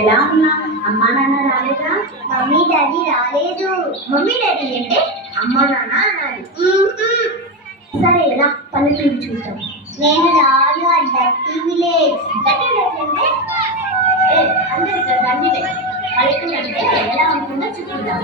ఎలా ఉన్నా? అమ్మా నాన్న రాలేదా? మమ్మీ డాడీ రాలేదు. మమ్మీ డాడీ అంటే అమ్మా నాన్న అనాలి. సరే ఎలా పల్లెటూరు చూద్దాం. నేను రాను. ఆ డర్టీ విలేజ్. డర్టీ విలేజ్ అంటే అందరు ఇక్కడ రండి. పల్లెటూరు అంటే ఎలా ఉంటుందో చూద్దాం.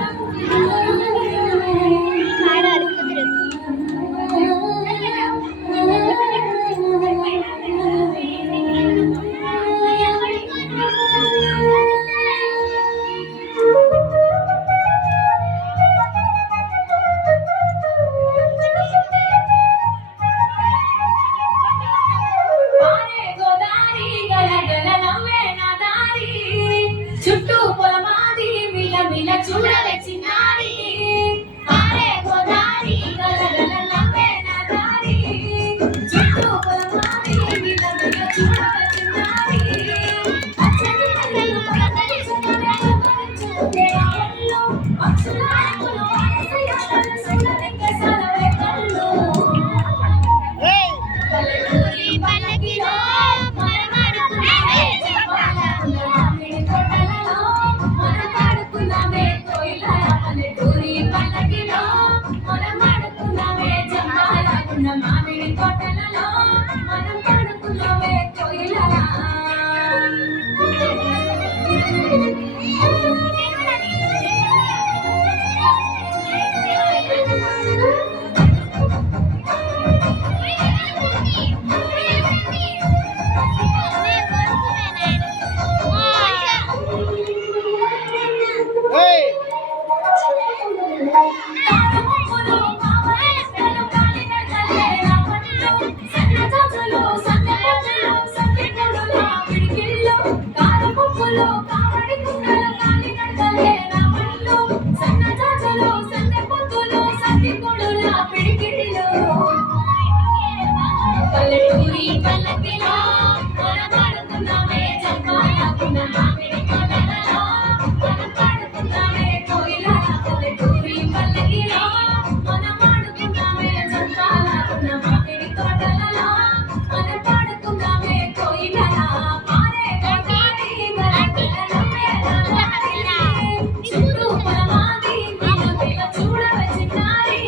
చుట్టూ పొలమాది మిల మిల చూడవే చిన్నారి. పారే గోదారి గలగల నవ్వే నా దారి. చుట్టూ పొలమాది మిల మిల చూడవే చిన్నారి. పచ్చని పల్లెలు పలకరి చూడవే చూడవే కళ్ళు. పక్షుల ఆకులు వానసయాలను చూడవే సలవే కళ్ళు. పల్లెటూరి పల్లకిలో మనమాడుకున్నామే చెప్పాలన్న మామిడి తోటలలో. మనమాడుకున్నామే కోయిలల పల్లెటూరి పల్లకిలో. మనమాడుకున్నామే చెప్పాలన్న మామిడి తోటలలో. మనం పాడుకున్నామే కోయిలల. పల్లెటూరి పల్లకిలో మనమాడుకున్నామే చెప్పాలన్న మామిడి తోటలలో. మనం పాడుకున్నామే కోయిలల పల్లెటూరి పల్లకిలో. మనమాడుకున్నామే చెప్పాలన్న మామిడి తోటలలో. మనం పాడుకున్నామే కోయిలల. పారే గోదారి గలగల నవ్వే నా దారి. చుట్టూ పొలమాది మిల మిల చూడవే చిన్నారి.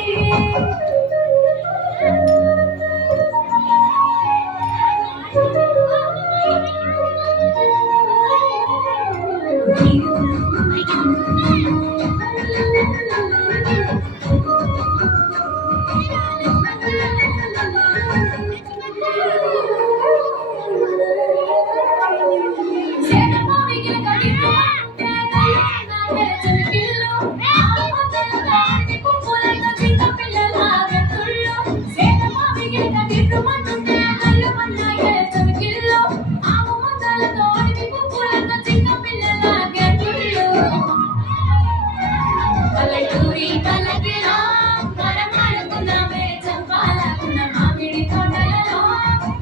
పల్లెటూరి పల్లకిలో మనమాడుకున్నామే చెప్పాలన్న మామిడి తోటలలో.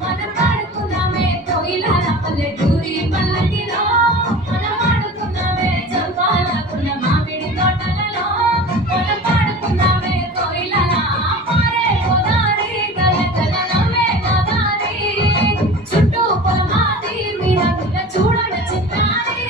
మనం పాడుకున్నామే కోయిలల పల్లెటూరి పల్లకిలో. మనమాడుకున్నామే చెప్పాలన్న మామిడి తోటలలో. మనం పాడుకున్నామే కోయిలల. పారే గోదారి గలగల నవ్వే నా దారి. చుట్టూ పొలమాది మిల మిల చూడవే చిన్నారి.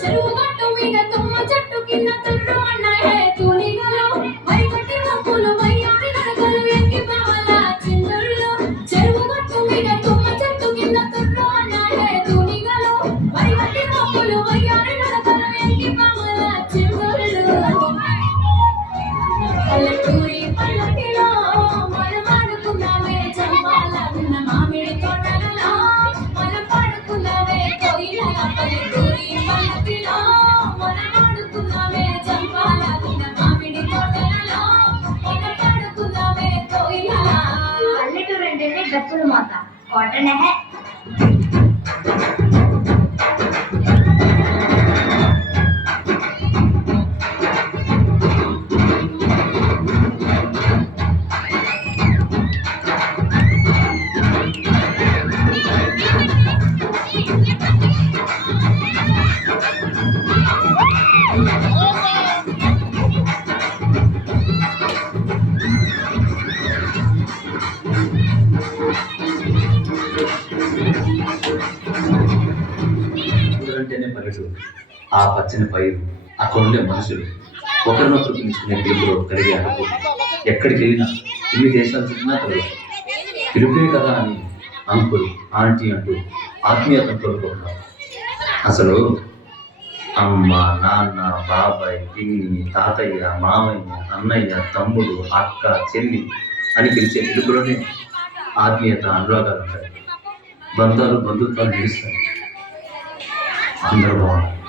చెరువు గట్టు మీద తుమ్మ చెట్టు కింద తుర్రు అన్నాయే తూనిగలు. వైగొట్టి మబ్బులు వయ్యారి నడకలు ఎక్కి పవల చిందుళ్ళు. చెరువు గట్టు మీద తుమ్మ చెట్టు కింద తుర్రు అన్నాయే తూనిగలు. వైగొట్టి మబ్బులు వయ్యారి నడకలు ఎక్కి పవల చిందుళ్ళు. పల్లెటూరి పల్లకిలో మనమాడుకున్నామే చెప్పాలన్న మామిడి తోటలలో. మనం పాడుకున్నామే కోయిలల పల్లెటూరి పల్లకిలో. మనమాడుకున్నామే చెప్పాలన్న మామిడి తోటలలో. మనం పాడుకున్నామే కోయిలల. పల్లెటూరు అంటేనే గప్పుల మాత. కాటన్ హే. అంటేనే పల్లెటూరు. ఆ పచ్చని పైరు, అక్కడ ఉండే మనుషులు, ఒకరినొకరు పిలుచుకునే పిలుపులో కలిగే అనుభూతి ఎక్కడికి వెళ్ళినా, ఎన్ని దేశాలు చుట్టినా కలదు. పిలుపే కదా అని అంకుల్ ఆంటీ అంటూ ఆత్మీయతను కోల్పోతున్నారు. అసలు అమ్మ, నాన్న, బాబాయ్, పిన్ని, తాతయ్య, మామయ్య, అన్నయ్య, తమ్ముడు, అక్క, చెల్లి అని పిలిచే పిలుపులోనే ఆత్మీయత, అనురాగాలు ఉంటాయి. బంధాలు, బంధుత్వాలు నిలుస్తాయి. అందరూ బాగుంటారు.